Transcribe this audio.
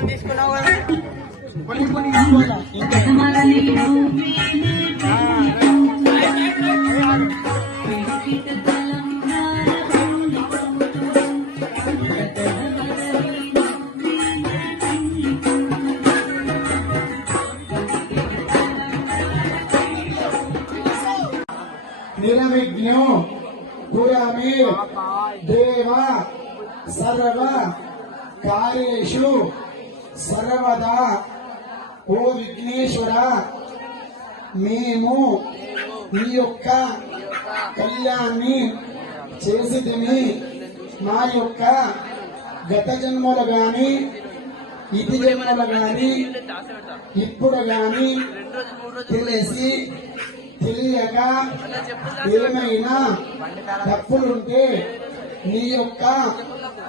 తీసుకున్నావు కదా निर्विघ्नो पुरमे देव सर्व कार्येषु सर्वदा ओ विघ्नेश्वर మేము నీ యొక్క కళ్యాణాన్ని చేసితిమి మా యొక్క గత జన్మలు గాని ఇది జన్మలు గాని ఇప్పుడు గాని తెలిసి తెలియక ఏమైనా తప్పులుంటే నీ యొక్క